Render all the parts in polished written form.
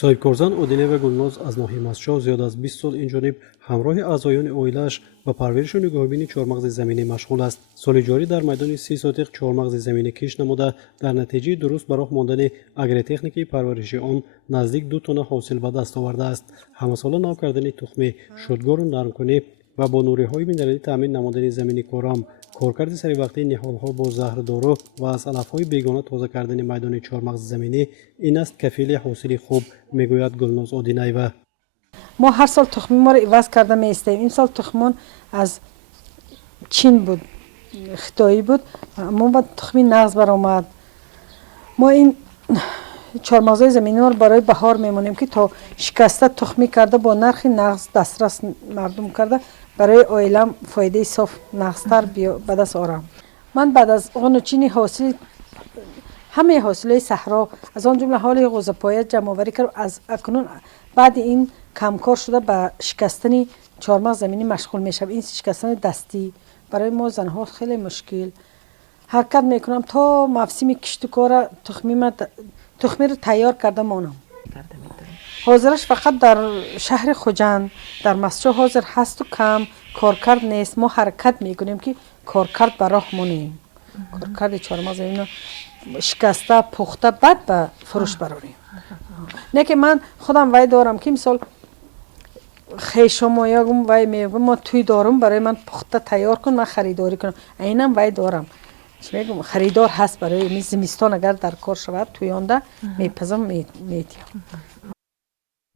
соҳибкорзан Одиле ва Гулноз аз ноҳияи Мастчоҳ зиёд аз 20 сол инҷониб ҳамроҳи аъзоёни оилааш ба парваришу нигоҳубини чормағзи заминӣ машғул аст. соли ҷорӣ дар майдони 30 сотиқ чормағзи заминӣ кишт намуда, дар натиҷаи дуруст ба роҳ мондани агротехникаи парвариши он наздик 2 тонна ҳосил ба даст овардааст. ҳамасола нав кардани тухми, шудгору нармкунӣ ва бо нуриҳои минералӣ таъмин намудани замини корам, коркарди саривақтии ниҳолҳо бо заҳрдору ва аз алафҳои бегона тоза кардани майдони чормағзи заминӣ ин аст кафили ҳосили хуб, мегӯяд Гулноз Одинаева. мо ҳар сол тухми моро иваз карда меистем. ин сол тухмон аз чин буд, хитоӣ буд, мо ба тухми нағз баромад. мо ин чормағзои заминиро барои баҳор мемонем ки то шикаста тухмӣ карда бо нархи нағз дастрас мардум карда барои оилам фоидаи соф нағзтар ба даст орам. ман баъд аз он чини ҳосили ҳамаи ҳосилҳои саҳро, аз он ҷумла ҳоли ғӯзапоя ҷамъоварӣ кардам, аз акнун баъди ин камкор шуда ба шикастани чормағз заминӣ машғул мешавам. ин шикастани дастӣ барои мо занҳо хеле мушкил. ҳаракат мекунам то мавсими кишту кора тухмиро тайёр карда монам. ҳозираш фақат дар шаҳри Хуҷанд, дар Мастчоҳ ҳозир ҳасту кам коркард нест. мо ҳаракат мекунем ки коркард ба роҳ монем. коркарди чормағз заминиро шикаста, пухта баъд ба фурӯш барорем. не ки ман худам вай дорам ки мисол хешомо ягум вай мегӯм мо тӯй дорум барои ман пухта тайёр кун, ман харидорӣ кунам. айнам вай дорам. мегӯм харидор ҳаст барои зимистон агар дар кор шавад тӯёнда мепазам метиям.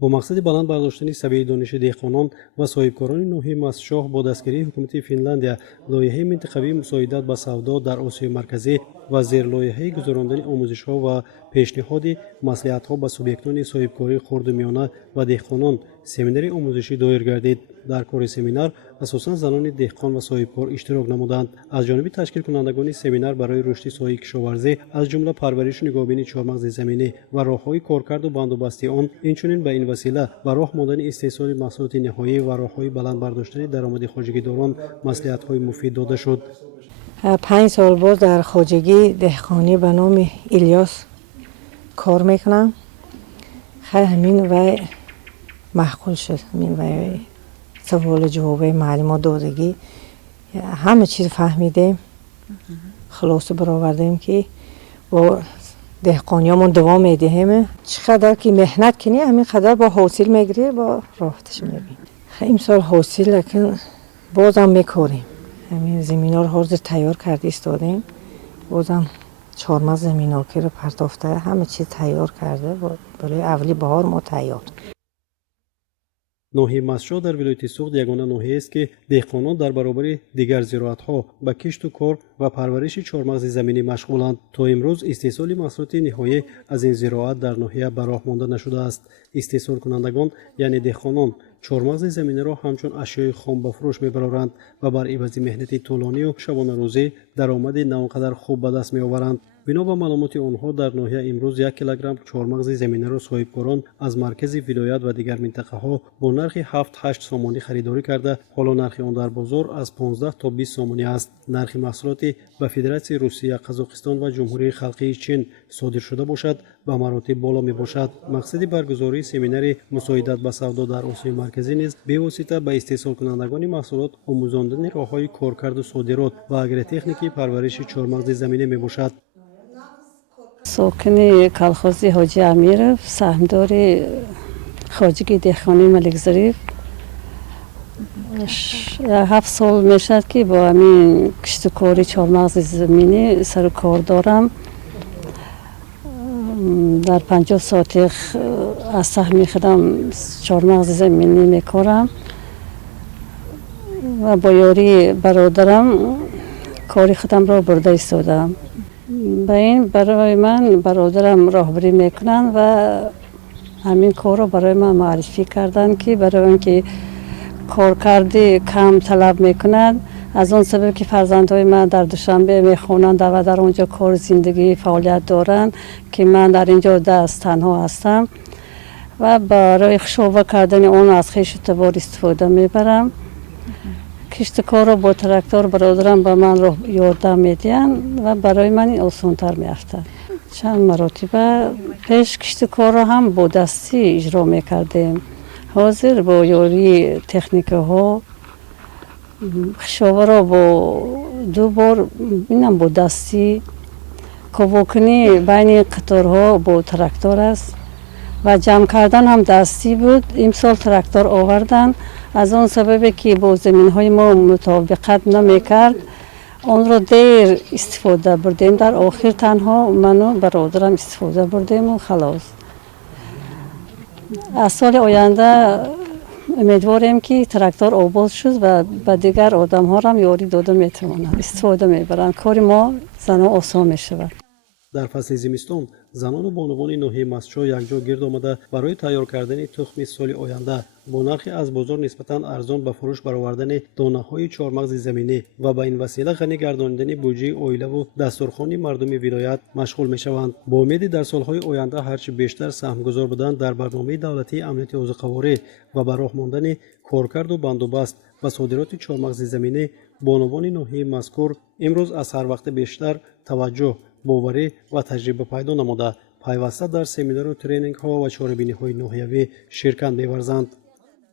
бо мақсади баланд бардоштани савияи дониши деҳқонон ва соҳибкорони ноҳияи Мастчоҳ бо дастгирии ҳукумати Финляндия лоиҳаи минтақавии мусоидат ба савдо дар Осиёи Марказӣ ва зерлоиҳаи гузарондани омӯзишҳо ва пешниҳоди маслиҳатҳо ба субъектони соҳибкории хурду миёна ва деҳқонон семинари омӯзишӣ доир гардид. дар кори семинар асосан занони деҳқон ва соҳибкор иштирок намуданд. аз ҷониби ташкилкунандагони семинар барои рушди соҳаи кишоварзӣ аз ҷумла парваришу нигоҳубини чормағзи заминӣ ва роҳҳои коркарду бандобасти он, инчунин ба ин васила ба роҳ мондани истеҳсоли маҳсулоти ниҳоӣ ва роҳҳои баланд бардоштани даромади хоҷагидорон маслиҳатҳои муфид дода шуд. 5 сол боз дар хоҷагӣ деҳқонӣ ба номи Ильёс кор мекунам. хай ҳамин вай маъқул шуд. ҳамин вай саволу ҷавобаи маълумот додагӣ ҳама чиз фаҳмидем. хулоса баровардем ки бо деҳқониёмон давом медиҳем. чӣ қадар ки меҳнат кунӣ ҳамин қадар бо ҳосил мегирӣ, бо роҳаташ мебинӣ. имсол ҳосил лакин бозам мекорем. ҳамин заминор ҳозир тайёр карда истодем. бозам чормағз заминокиро партофта ҳама чиз тайёр карда барои аввали баҳор мо тайёр. ноҳияи Мастчоҳ дар вилояти Суғд ягона ноҳияест ки деҳқонон дар баробари дигар зироатҳо ба кишту кор ва парвариши чормағзи заминӣ машғуланд. то имрӯз истеҳсоли маҳсулоти ниҳоӣ аз ин зироат дар ноҳия ба роҳ монда нашудааст. истеҳсолкунандагон яъне деҳқонон чормағзи заминиро ҳамчун ашёи хом ба фурӯш мебароранд ва бар ивази меҳнати тӯлонию шабонарӯзӣ даромади на он қадар хуб ба даст меоваранд. бино ба маълумоти онҳо дар ноҳия имрӯз 1 килограмм чормағзи заминиро соҳибкорон аз маркази вилоят ва дигар минтақаҳо бо нархи 7-8 сомонӣ харидорӣ карда, ҳоло нархи он дар бозор аз 15 то 20 сомонӣ аст. нархи маҳсулоти ба Федератсияи Русия, Қазоқистон ва Ҷумҳурии Халқии Чин содир шуда бошад, ба маротиб боло мебошад. мақсади баргузории семинари мусоидат ба савдо дар Осиёи Марказӣ низ бевосита ба истеҳсолкунандагони маҳсулот омӯзондани роҳҳои коркарду содирот ва агротехникаи парвариши чормағзи заминӣ мебошад. сокини колхози ҳоҷи Амиров, саҳмдори хоҷагии деҳқонии Маликзариф. 7 сол мешад ки бо ҳамин киштукори чормағзи заминӣ сару кор дорам. дар 50 сотиқ аз саҳми худам чормағзи заминӣ мекорам ва бо ёрии бародарам кори худамро бурда истодам. ба ин барои ман бародарам роҳбарӣ мекунанд ва ҳамин корро барои ман маърифӣ карданд ки барои он ки коркарди кам талаб мекунад. аз он сабаб ки фарзандҳои ман дар Душанбе мехонанд ва дар онҷо кори зиндагӣ фаъолият доранд ки ман дар ин ҷо даст танҳо ҳастам ва барои хушовар кардани он аз хешу табор истифода мебарам. киштукорро бо трактор бародарам ба ман ёрдам медиҳанд ва барои ман осонтар меафтад. چند مرتبه پیش کشت کار را هم با دستی اجرا میکردیم. حاضر با یاری تکنیک ها خشابه را با 2 بار اینم با دستی کوبکنی بین قطارها با تراکتور است و جمع کردن هم دستی بود. امسال تراکتور آوردن از آن سببی که با زمین های ما مطابقت نمیکرد آن را دیر استفاده بردیم. در آخر تنها من و برادرم استفاده بردیم و خلاص. از سال آینده امیدواریم که تراکتور آباد شد و به دیگر آدم ها هم یاری داده میتوانند استفاده میبرند. کار ما زنان آسان میشود. дар фасли зимистон занону бонувони ноҳияи мастчо якҷо гирд омада барои тайёр кардани тухми соли оянда бо нархи аз бозор нисбатан арзон ба фурӯш баровардани донаҳои чормағзи заминӣ ва ба ин васила ғанӣ гардонидани буҷаи оилаву дастурхони мардуми вилоят машғул мешаванд. бо умеди дар солҳои оянда ҳарчи бештар саҳмгузор будан дар барномаи давлатии амнияти озуқаворӣ ва ба роҳ мондани коркарду бандобаст ва содироти чормағзи заминӣ бонувони ноҳияи мазкур имрӯз аз ҳар вақти бештар таваҷҷӯҳ боварӣ ва таҷриба пайдо намуда пайваста дар семинару тренингҳо ва чорабиниҳои ноҳиявӣ ширкат меварзанд.